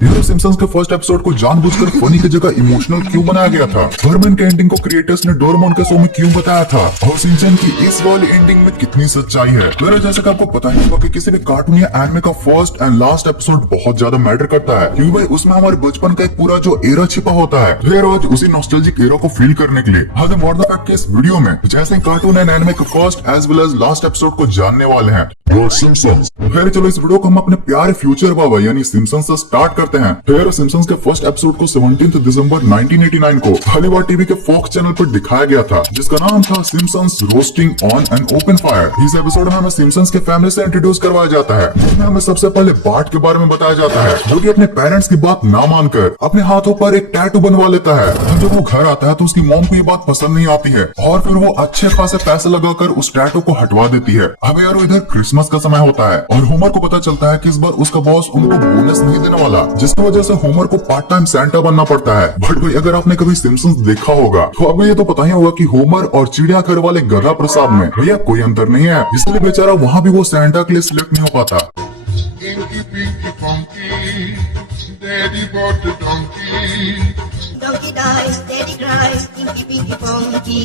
Hero Simpson's के first episode को जानबूझकर फनी की जगह इमोशनल क्यों बनाया गया था? बर्मन के एंडिंग को क्रिएटर्स ने डोरेमोन के शो में क्यों बताया था? और शिनचैन की इस वाली एंडिंग में कितनी सच्चाई है? मेरा जैसे कि आपको पता ही होगा कि किसी भी कार्टून या एनिमे का फर्स्ट एंड लास्ट एपिसोड बहुत ज्यादा मैटर करता है, क्योंकि भाई उसमें हमारे बचपन का एक पूरा जो एरा छिपा होता है। फिर आज उसी नॉस्टैल्जिक एरा को फील करने के लिए आज हम व्हाट द फैक्ट के इस वीडियो में जैसे कार्टून एंड एनिमे के first as well as last episode को जानने वाले हैं। फिर चलो इस वीडियो को हम अपने प्यारे फ्यूचर बाबा यानी सिम्पसन्स से स्टार्ट करते हैं। फिर सिम्पसन्स के फर्स्ट एपिसोड को 17 दिसंबर 1989 को हॉलीवुड टीवी के फॉक्स चैनल पर दिखाया गया था, जिसका नाम था Simpsons roasting on an open fire. इस एपिसोड में हमें सिम्पसन्स के फैमिली से इंट्रोड्यूस करवाया जाता है, जिसमें हमें सबसे पहले बार्ट के बारे में बताया जाता है, जो कि अपने पेरेंट्स की बात ना मानकर अपने हाथों पर एक टैटू बनवा लेता है। और जब वो घर आता है तो उसकी मॉम को ये बात पसंद नहीं आती है और फिर वो अच्छे खासे पैसे लगाकर उस टैटू को हटवा देती है। अब यार इधर क्रिसमस का समय होता है और होमर को पता चलता है कि इस बार उसका बॉस उनको बोनस नहीं देने वाला, जिसकी वजह से होमर को पार्ट टाइम सेंटा बनना पड़ता है। बट भाई अगर आपने कभी सिम्पसन्स देखा होगा तो अब ये तो पता ही होगा कि होमर और चिड़ियाघर वाले गधा प्रसाद में भैया कोई अंतर नहीं है, इसलिए बेचारा वहाँ भी वो सेंटा के लिए सिलेक्ट नहीं हो पाता। Inky Pinky Funky, Daddy bought the donkey. Donkey dies, daddy cries, Inky Pinky Funky.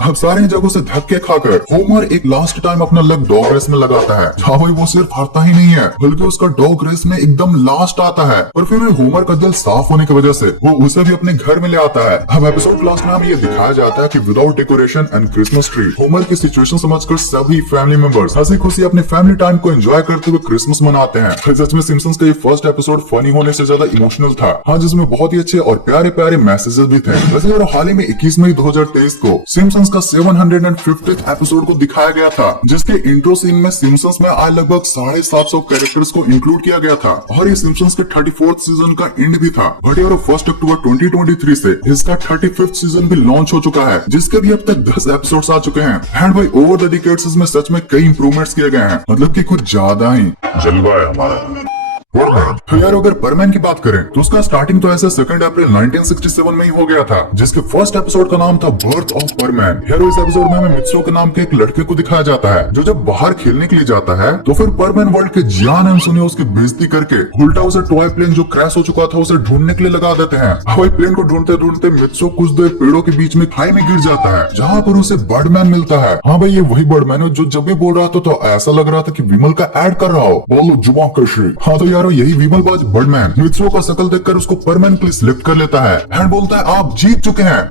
अब सारी जगहों से धक्के खाकर होमर एक लास्ट टाइम अपना लक डॉग रेस में लगाता है, जहाँ भाई वो सिर्फ हारता ही नहीं है बल्कि उसका डॉग रेस में एकदम लास्ट आता है। और फिर होमर का दिल साफ होने की वजह से वो उसे भी अपने घर में ले आता है। अब एपिसोड लास्ट में हमें ये दिखाया जाता है कि without decoration and Christmas tree Homer की सिचुएशन समझकर सभी फैमिली मेंबर्स हंसी खुशी अपने फैमिली टाइम को एंजॉय करते हुए क्रिसमस मनाते हैं। सच में सिम्पसन्स का ये फर्स्ट एपिसोड फनी होने से ज्यादा इमोशनल था, हाँ, जिसमें बहुत ही अच्छे और प्यारे प्यारे मैसेजेस भी थे। वैसे यार हाल ही में 21 मई 2023 को सिम्पसन्स का 750th एपिसोड को दिखाया गया था, जिसके इंट्रो सीन में सिम्पसन्स में आज लगभग 750 कैरेक्टर्स को इंक्लूड किया गया था और ये सिम्पसन्स के 34th सीजन का एंड भी था। बट यार 1 अक्टूबर 2023 से इसका 35th सीजन भी लॉन्च हो चुका है, जिसके भी अब तक 10 एपिसोड्स आ चुके हैं। एंड भाई ओवर द डिकेड्स इसमें सच में कई इंप्रूवमेंट्स किए गए हैं, मतलब कि कुछ ज्यादा ही जलवा है हमारा। यार अगर परमैन की बात करें तो उसका स्टार्टिंग तो ऐसे 2 अप्रैल 1967 में ही हो गया था, जिसके फर्स्ट एपिसोड का नाम था बर्थ ऑफ परमैन। यार इस एपिसोड में हमें मित्सो के नाम के एक लड़के को दिखाया जाता है, जो जब बाहर खेलने के लिए जाता है तो फिर परमैन वर्ल्ड के जियान एंड सुनियो उसकी बेइज्जती करके उल्टा उसे टॉय प्लेन जो क्रैश हो चुका था उसे ढूंढने के लिए लगा देते हैं। हवाई प्लेन को ढूंढते ढूंढते मित्सो कुछ देर पेड़ों के बीच में खाई में गिर जाता है, जहाँ पर उसे बर्डमैन मिलता है। हाँ भाई ये वही बर्डमैन है जो जब भी बोल रहा था तो ऐसा लग रहा था कि विमल का एड कर रहा हो, बोलो जुमा कशी। हाँ तो यार यही विमल बर्डमैन मित्सो का शकल देखकर उसको परमैन के लिए सिलेक्ट कर लेता है एंड बोलता है आप जीत चुके हैं।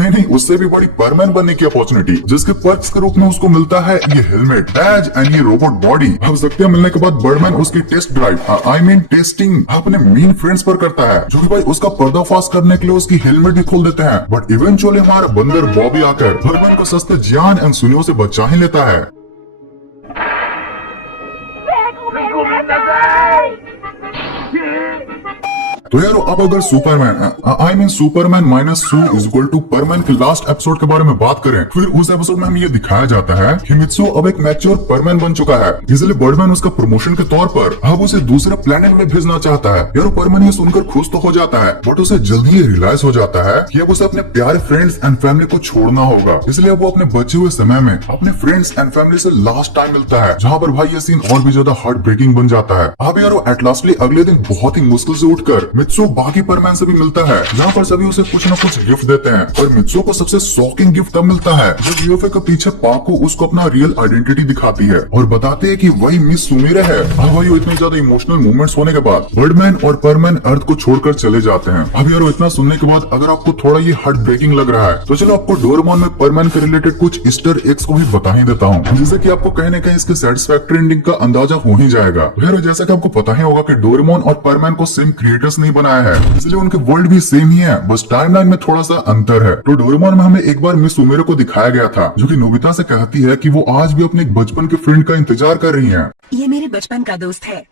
नहीं उससे भी बड़ी परमैन बनने की अपॉर्चुनिटी, जिसके पर्क्स के रूप में उसको मिलता है ये हेलमेट, बैज एंड ये रोबोट बॉडी। अब शक्तियां मिलने के बाद बर्डमैन उसकी test drive I mean testing अपने मेन फ्रेंड्स पर करता है, जो कि भाई उसका पर्दाफाश करने के लिए उसकी हेलमेट भी खोल देते हैं। बट इवेंचुअली हमारा बंदर बॉबी आकर बर्डमैन को सस्ते जियान एंड सुनियो से बचा ही लेता है। तो यार अब अगर सुपरमैन माइनस सू इज इक्वल टू परमैन के लास्ट एपिसोड के बारे में बात करें, फिर उस एपिसोड में हमें ये दिखाया जाता है कि मित्सो अब एक मैच्योर परमैन बन चुका है, इसलिए बर्डमैन उसका प्रमोशन के तौर पर अब उसे दूसरे प्लेनेट में भेजना चाहता है। यार परमैन ये सुनकर खुश तो हो जाता है, बट उसे जल्दी ही रियलाइज हो जाता है कि अब उसे अपने प्यारे फ्रेंड्स एंड फैमिली को छोड़ना होगा, इसलिए वो अपने बचे हुए समय में अपने फ्रेंड्स एंड फैमिली से लास्ट टाइम मिलता है, जहाँ पर भाई ये सीन और भी ज्यादा हार्ट ब्रेकिंग बन जाता है। अब यार एट लास्टली अगले दिन बहुत ही मुश्किल से उठकर मित्सो बाकी परमैन से भी मिलता है, जहाँ पर सभी उसे कुछ न कुछ गिफ्ट देते हैं। और मित्सो को सबसे शॉकिंग गिफ्ट तब मिलता है जब यूएफए के पीछे पाको उसको अपना रियल आइडेंटिटी दिखाती है और बताते हैं कि वही मिस सुमेरे है। अब भाई इतने ज्यादा इमोशनल मोमेंट्स होने के बाद बर्डमैन और परमैन अर्थ को छोड़कर चले जाते हैं। अब यार इतना सुनने के बाद अगर आपको थोड़ा ये हार्ट ब्रेकिंग लग रहा है तो चलो आपको डोरेमोन में परमैन के रिलेटेड कुछ ईस्टर एग्स को भी बता ही देता हूँ, जिससे कि आपको कहीं न कहीं इसके सेटिस्फैक्टरी एंडिंग का अंदाजा हो ही जाएगा। यार जैसा कि आपको पता ही होगा कि डोरेमोन और परमैन को सेम क्रिएटर्स नहीं बनाया है, इसलिए उनके वर्ल्ड भी सेम ही है, बस टाइमलाइन में थोड़ा सा अंतर है। तो डोरेमोन में हमें एक बार मिस सुमेरो को दिखाया गया था, जो कि नोबिता से कहती है कि वो आज भी अपने बचपन के फ्रेंड का इंतजार कर रही है। ये मेरे बचपन का दोस्त है।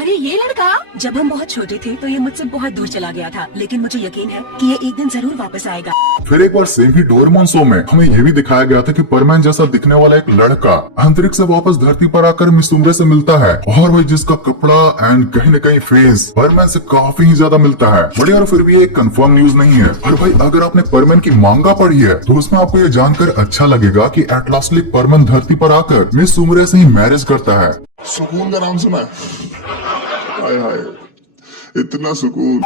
अरे ये लड़का, जब हम बहुत छोटे थे तो ये मुझसे बहुत दूर चला गया था, लेकिन मुझे यकीन है कि ये एक दिन जरूर वापस आएगा। फिर एक बार सेम ही डोरेमोन शो में हमें ये भी दिखाया गया था कि परमैन जैसा दिखने वाला एक लड़का अंतरिक्ष से वापस धरती पर आकर मिस सुमरे से मिलता है, और वही जिसका कपड़ा एंड कहीं न कहीं फेस परमैन से काफी ही ज्यादा मिलता है। बट यार फिर भी एक कंफर्म न्यूज नहीं है। और भाई अगर आपने परमैन की मांगा पढ़ी है तो उसमें आपको ये जानकर अच्छा लगेगा कि एट लास्टली परमैन धरती पर आकर मिस सुमरे से ही मैरिज करता है। सुकून का नाम सुना है? हाय हाय इतना सुकून।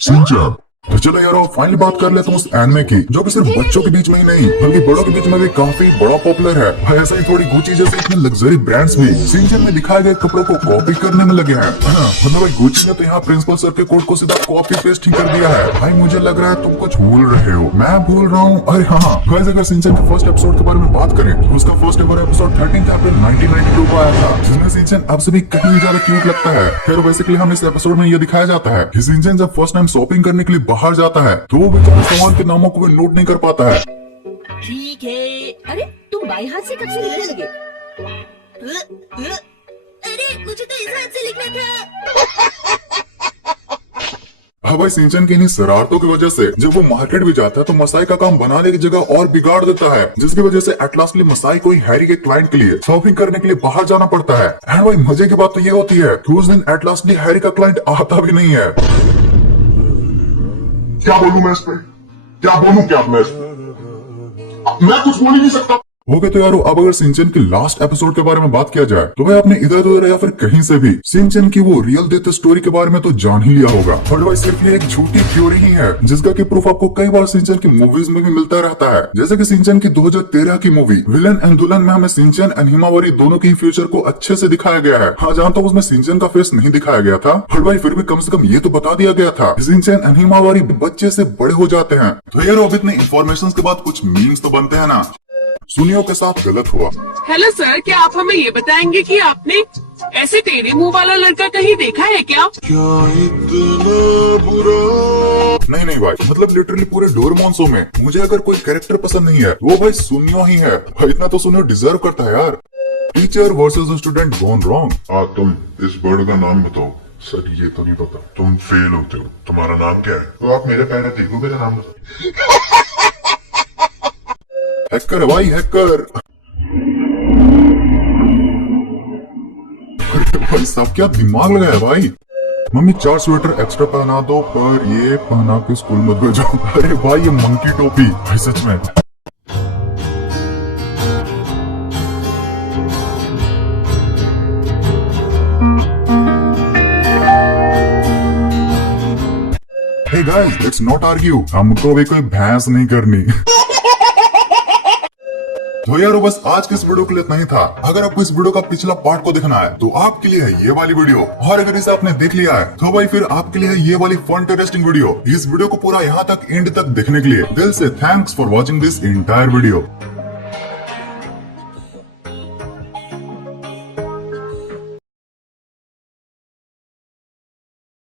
सिंचन। तो चलो यार फाइनली बात कर लेते हैं उस एनिमे की जो कि सिर्फ बच्चों के बीच में ही नहीं बल्कि बड़ों के बीच में भी काफी बड़ा पॉपुलर है। भाई ऐसा ही थोड़ी गुची जैसे इतने लग्जरी ब्रांड्स भी सिंचन में दिखाए गए कपड़ों को कॉपी करने में लगे हैं। मतलब भाई गुची ने तो यहाँ प्रिंसिपल सर के कोड को सीधा कॉपी पेस्ट ही कर दिया है। भाई मुझे लग रहा है तुम कुछ भूल रहे हो। मैं भूल रहा हूँ? अरे हाँ, गाइस अगर सिंचन के फर्स्ट एपिसोड के बारे में बात करें तो उसका फर्स्ट एवर एपिसोड 13 अप्रैल 1992 को आया था जिसमें सिंचन अब से भी कहीं ज्यादा क्यूट लगता है। फिर बेसिकली हम इस एपिसोड में ये दिखाया जाता है कि सिंचन जब फर्स्ट टाइम शॉपिंग करने के लिए बाहर जाता है तो वो बेचारा सामान के नामों को भी नोट नहीं कर पाता है। ठीक है। अरे तुम बाएं हाथ से कब से लिखने लगे? अरे मुझे तो इस हाथ से लिखना था। हाँ भाई सिंचन की इन्हीं शरारतों की वजह से जब वो मार्केट भी जाता है तो मसाई का काम बनाने की जगह और बिगाड़ देता है जिसकी वजह से एट लास्टली मसाई को ही हैरी के क्लाइंट के लिए शॉपिंग करने के लिए बाहर जाना पड़ता है। एंड भाई मजे की बात तो ये होती है कि उस दिन एट लास्टली हैरी का क्लाइंट आता भी नहीं है। क्या बोलूं मैं इस पे? क्या बोलूं क्या मैं इस पे? मैं कुछ बोल ही नहीं सकता। ओके तो यारो अब अगर सिंचन की लास्ट एपिसोड के बारे में बात किया जाए तो भाई आपने इधर उधर या फिर कहीं से भी सिंचन की वो रियल डेथ स्टोरी के बारे में तो जान ही लिया होगा। बट भाई सिर्फ ये एक झूठी थ्योरी ही है जिसका की प्रूफ आपको कई बार सिंचन की मूवीज में भी मिलता रहता है। जैसे कि सिंचन की 2013 की मूवी विलन एंड दुल्हन में हमें सिंचन एंड हिमावरी दोनों के फ्यूचर को अच्छे से दिखाया गया है। हाँ जानता हूँ उसमें सिंचन का फेस नहीं दिखाया गया था बट भाई फिर भी कम से कम ये तो बता दिया गया था सिंचन एंड हिमावरी बच्चे से बड़े हो जाते हैं। तो यार अब इतने इन्फॉर्मेशन के बाद कुछ मीम्स तो बनते हैं ना। सुनियो के साथ गलत हुआ। हेलो सर, क्या आप हमें ये बताएंगे कि आपने ऐसे टेढ़े मुंह वाला लड़का कहीं देखा है क्या? क्या इतना बुरा? नहीं भाई मतलब लिटरली पूरे डोरेमोन शो में मुझे अगर कोई कैरेक्टर पसंद नहीं है वो भाई सुनियो ही है। भाई इतना तो सुनियो डिजर्व करता है यार। Teacher versus student gone wrong. तुम इस बर्ड का नाम बताओ। सर ये तो नहीं पता। तुम फेल होते हो। तुम्हारा नाम क्या है? तो आप मेरे पैर देखो, मेरा नाम बताओ। हैकर है भाई हैकर। भाई साहब क्या दिमाग लगाया भाई। मम्मी 4 स्वेटर एक्स्ट्रा पहना दो पर ये पहना के स्कूल मत भेजो। अरे भाई ये मंकी टोपी भाई सच में। Hey guys, let's not argue. हमको भी कोई भैंस नहीं करनी। तो यार बस आज के इस वीडियो के लिए इतना ही था। अगर आपको इस वीडियो का पिछला पार्ट को देखना है तो आपके लिए है ये वाली वीडियो और अगर इसे आपने देख लिया है तो भाई फिर आपके लिए है ये वाली फन इंटरेस्टिंग वीडियो। इस वीडियो को पूरा यहाँ तक एंड तक देखने के लिए दिल से thanks for watching this entire video.